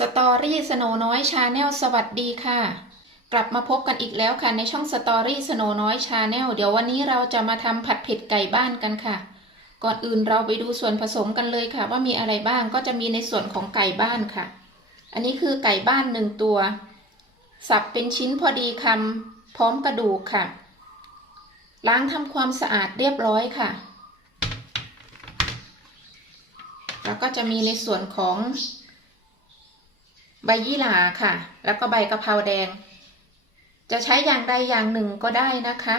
สตอรี่สโนน้อยชาแนลสวัสดีค่ะ กลับมาพบกันอีกแล้วค่ะ ในช่องสตอรี่สโนน้อยชาแนลเดี๋ยววันนี้เราจะมาทำผัดเผ็ดไก่บ้านกันค่ะ ก่อนอื่นเราไปดูส่วนผสมกันเลยค่ะ ว่ามีอะไรบ้างก็จะมีในส่วนของไก่บ้านค่ะ อันนี้คือไก่บ้านหนึ่งตัว สับเป็นชิ้นพอดีคำพร้อมกระดูกค่ะ ล้างทำความสะอาดเรียบร้อยค่ะ แล้วก็จะมีในส่วนของ ใบยี่หร่าค่ะ แล้วก็ใบกะเพราแดง จะใช้อย่างใดอย่างหนึ่งก็ได้นะคะ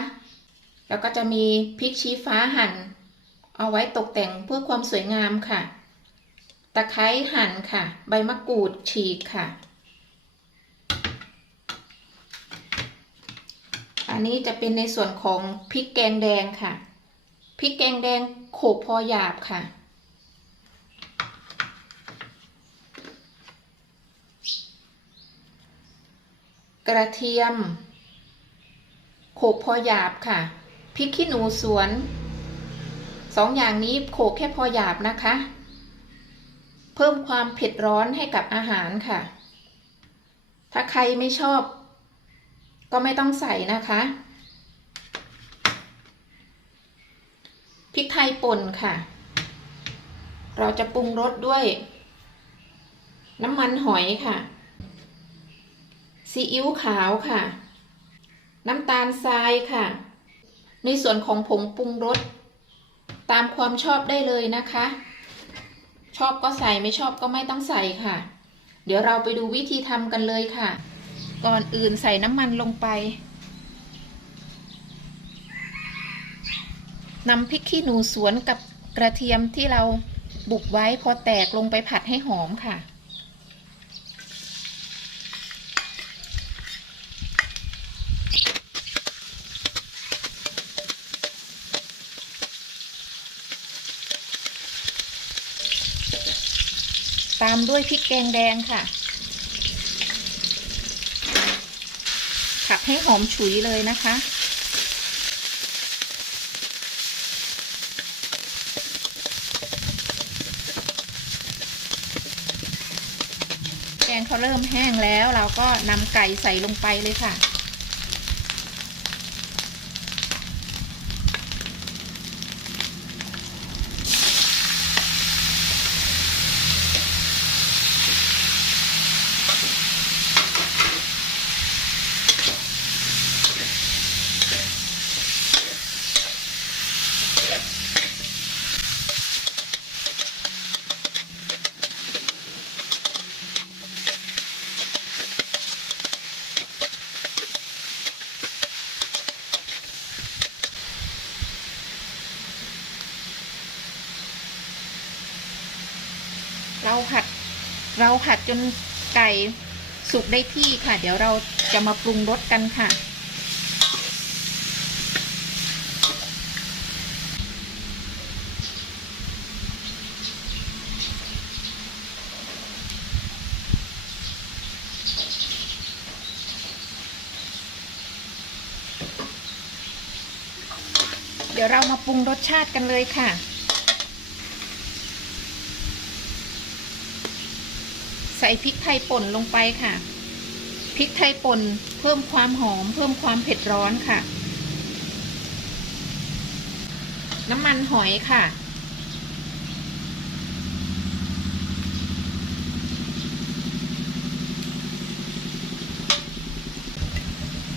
แล้วก็จะมีพริกชี้ฟ้าหั่น เอาไว้ตกแต่งเพื่อความสวยงามค่ะ ตะไคร้หั่นค่ะ ใบมะกรูดฉีกค่ะ อันนี้จะเป็นในส่วนของพริกแกงแดงค่ะ พริกแกงแดงโขกพอหยาบค่ะ กระเทียม โขลกพอหยาบค่ะ พริกขี้หนูสวนสองอย่างนี้โขลกแค่พอหยาบนะคะ เพิ่มความเผ็ดร้อนให้กับอาหารค่ะ ถ้าใครไม่ชอบ ก็ไม่ต้องใส่นะคะพริกไทยป่นค่ะ เราจะปรุงรสด้วย น้ำมันหอยค่ะ ซีอิ๊วขาวค่ะ น้ำตาลทรายค่ะ ในส่วนของผงปรุงรสตามความชอบได้เลยนะคะ ชอบก็ใส่ไม่ชอบก็ไม่ต้องใส่ค่ะ เดี๋ยวเราไปดูวิธีทำกันเลยค่ะ ก่อนอื่นใส่น้ำมันลงไปนำพริกขี้หนูสวนกับกระเทียมที่เราบุกไว้พอแตกลงไปผัดให้หอมค่ะามด้วยพริกแกงแดงค่ะ ผัดให้หอมฉุยเลยนะคะ แกงเขาเริ่มแห้งแล้วเราก็นำไก่ใส่ลงไปเลยค่ะ เราผัดจนไก่สุกได้ที่ค่ะ เดี๋ยวเราจะมาปรุงรสกันค่ะ เดี๋ยวเรามาปรุงรสชาติกันเลยค่ะ ใส่พริกไทยป่นลงไปค่ะ พริกไทยป่นเพิ่มความหอม เพิ่มความเผ็ดร้อนค่ะ น้ำมันหอยค่ะ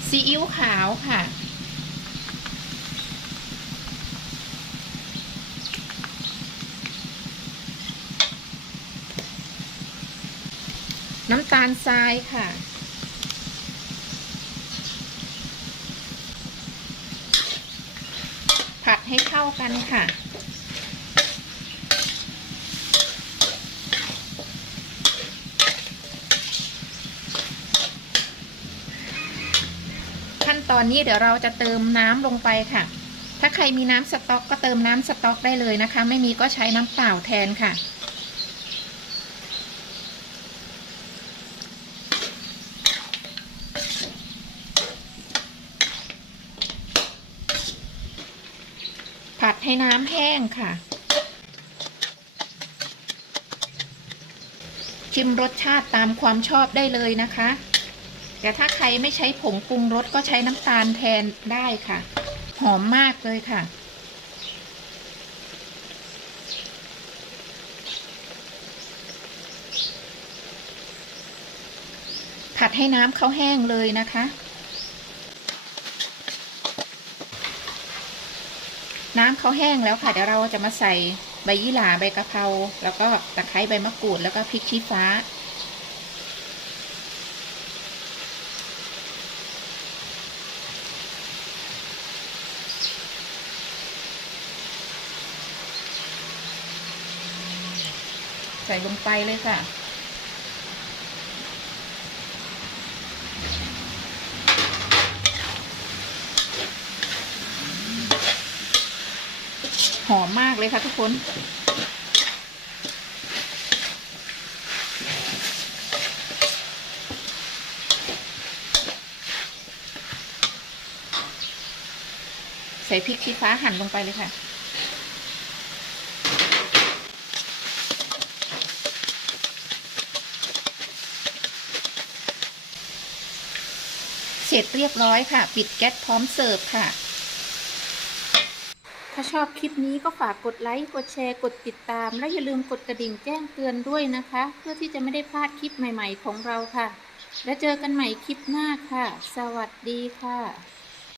ซีอิ๊วขาวค่ะ น้ำตาลทรายค่ะ ผัดให้เข้ากันค่ะขั้นตอนนี้เดี๋ยวเราจะเติมน้ำลงไปค่ะ ถ้าใครมีน้ำสต๊อกก็เติมน้ำสต๊อกได้เลยนะคะ ไม่มีก็ใช้น้ำเปล่าแทนค่ะ ให้น้ำแห้งค่ะ ชิมรสชาติตามความชอบได้เลยนะคะ แต่ถ้าใครไม่ใช้ผงปรุงรสก็ใช้น้ำตาลแทนได้ค่ะ หอมมากเลยค่ะผัดให้น้ำเขาแห้งเลยนะคะ น้ำเขาแห้งแล้วค่ะเดี๋ยวเราจะมาใส่ใบยี่หร่าใบกะเพราแล้วก็ตะไคร้ใบมะกรูดแล้วก็พริกชี้ฟ้า ใส่ลงไปเลยค่ะ อมมากเลยค่ะทุกคน ใส่พริกชี้ฟ้าหั่นลงไปเลยค่ะเสร็จเรียบร้อยค่ะ ปิดแก๊สพร้อมเสิร์ฟค่ะาชอบคลิปนี้ก็ฝากกดไลค์ กดแชร์ กดติดตาม และอย่าลืมกดกระดิ่งแจ้งเตือนด้วยนะคะ เพื่อที่จะไม่ได้พลาดคลิปใหม่ ๆ ของเราค่ะ และเจอกันใหม่คลิปหน้าค่ะ สวัสดีค่ะ